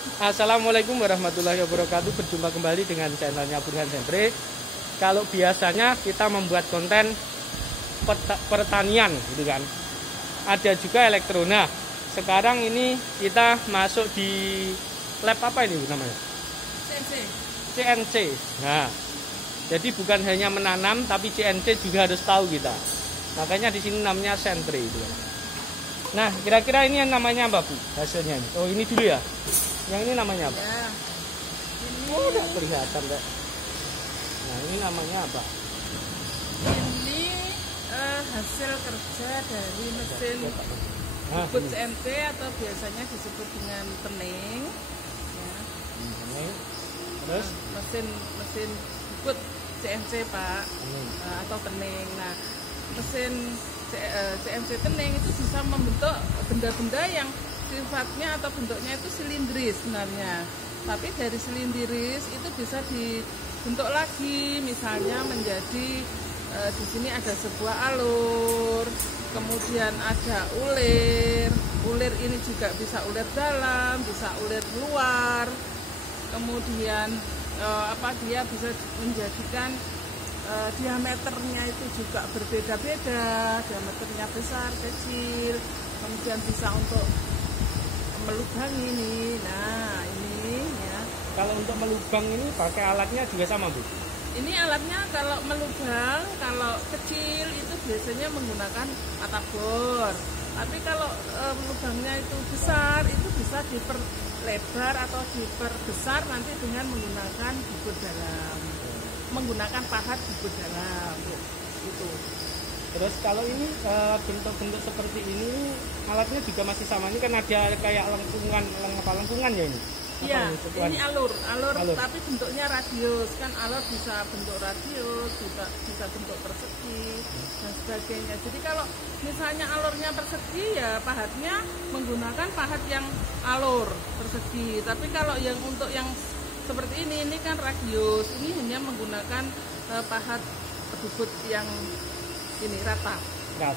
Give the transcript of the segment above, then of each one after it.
Assalamualaikum warahmatullahi wabarakatuh. Berjumpa kembali dengan channelnya Burhan Sentre. Kalau biasanya kita membuat konten pertanian gitu kan, ada juga elektronik. Sekarang ini kita masuk di lab apa ini namanya? CNC. Nah, jadi bukan hanya menanam, tapi CNC juga harus tahu kita. Makanya di sini namanya Sentre itu. Nah, kira-kira ini yang namanya apa, Bu? Hasilnya ini. Oh, ini dulu ya. Yang ini namanya apa? Ya, ini, Oh, udah kelihatan, Dek. Nah, ini namanya apa? ini hasil kerja dari mesin Nah, bubut ini. CNC atau biasanya disebut dengan pening. Ya. Ini. Terus? Mesin bubut CNC, Pak. Ini. Atau pening. Nah, mesin CNC pening itu bisa membentuk benda-benda yang sifatnya atau bentuknya itu silindris sebenarnya. Tapi dari silindris itu bisa dibentuk lagi, misalnya menjadi di sini ada sebuah alur, kemudian ada ulir. Ulir ini juga bisa ulir dalam, bisa ulir luar. Kemudian dia bisa menjadikan diameternya itu juga berbeda-beda, diameternya besar, kecil, kemudian bisa untuk melubang ini. Nah, ini ya. Kalau untuk melubang ini pakai alatnya juga sama, Bu? Ini alatnya kalau melubang, kalau kecil itu biasanya menggunakan mata bor. Tapi kalau lubangnya itu besar, itu bisa diperlebar atau diperbesar nanti dengan menggunakan bubut dalam. Menggunakan pahat bubut dalam gitu. Terus kalau ini bentuk-bentuk seperti ini alatnya juga masih sama. Ini kan ada kayak lengkungan ya ini. Iya, ini alur, Alur. tapi bentuknya radius. Kan alur bisa bentuk radius, bisa bentuk persegi dan sebagainya. Jadi kalau misalnya alurnya persegi ya pahatnya menggunakan pahat yang alur persegi. Tapi kalau yang untuk yang seperti ini kan radius. Ini hanya menggunakan pahat bubut yang ini rata. Ya.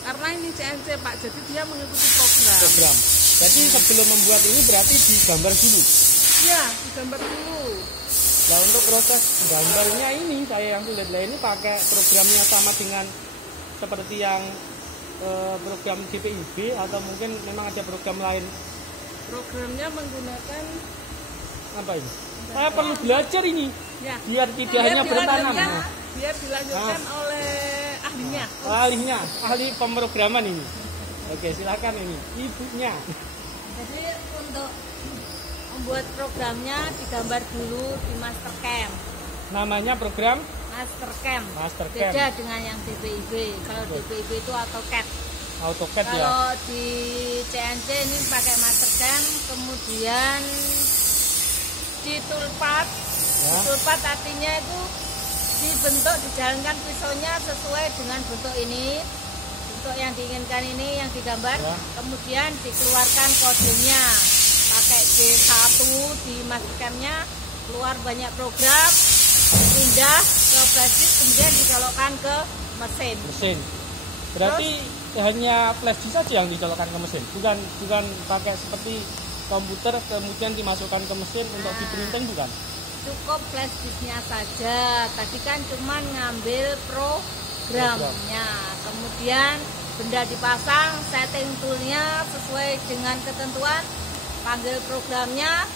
Karena ini CNC, Pak, jadi dia mengikuti program. Jadi sebelum membuat ini berarti digambar dulu. Iya, digambar dulu. Nah, untuk proses gambarnya ini saya yang sudah lihat ini pakai programnya sama dengan seperti yang program GPIB atau mungkin memang ada program lain. Programnya menggunakan Apa ini? Saya perlu belajar ini. ya, Biar tidak hanya bertanam. Biar dilanjutkan oleh ahlinya. Ahli pemrograman ini. Oke, silakan ini ibunya. Jadi untuk membuat programnya digambar dulu di Mastercam. Namanya program Mastercam. Mastercam. Beda dengan yang DPIB. Kalau DPIB itu AutoCAD. AutoCAD ya. Kalau di CNC ini pakai Mastercam, kemudian di toolpath. Ya. Toolpath artinya itu dibentuk, dijalankan pisaunya sesuai dengan bentuk ini. Bentuk yang diinginkan ini yang digambar, ya. Kemudian dikeluarkan kodenya pakai D1 di Mastercam-nya, keluar banyak program, pindah ke flashdisk, kemudian dicolokkan ke mesin. Berarti hanya flash disk saja yang dicolokkan ke mesin, bukan pakai seperti komputer kemudian dimasukkan ke mesin untuk di printing, bukan? Cukup flashdisknya saja. Tadi kan cuma ngambil programnya, kemudian benda dipasang, setting toolnya sesuai dengan ketentuan, panggil programnya,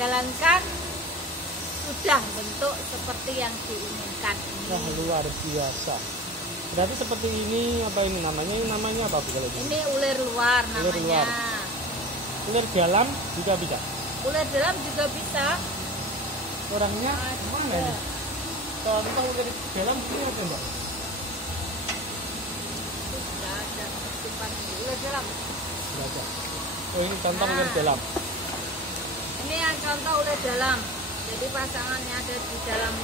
jalankan, sudah bentuk seperti yang diinginkan ini. Wah, luar biasa. Berarti seperti ini apa ini namanya? Ini namanya apa, Bu, kalau ini? Ini ulir luar namanya. Ulir luar. Ulir dalam juga bisa. Ulir dalam juga bisa. Orangnya mana ini? Kalau kita ulir dalam ini apa, Mbak? Sudah ada penutupan ulir dalam. Nggak ada. Oh, ini contoh ulir dalam. Ini yang contoh ulir dalam. Jadi pasangannya ada di dalam.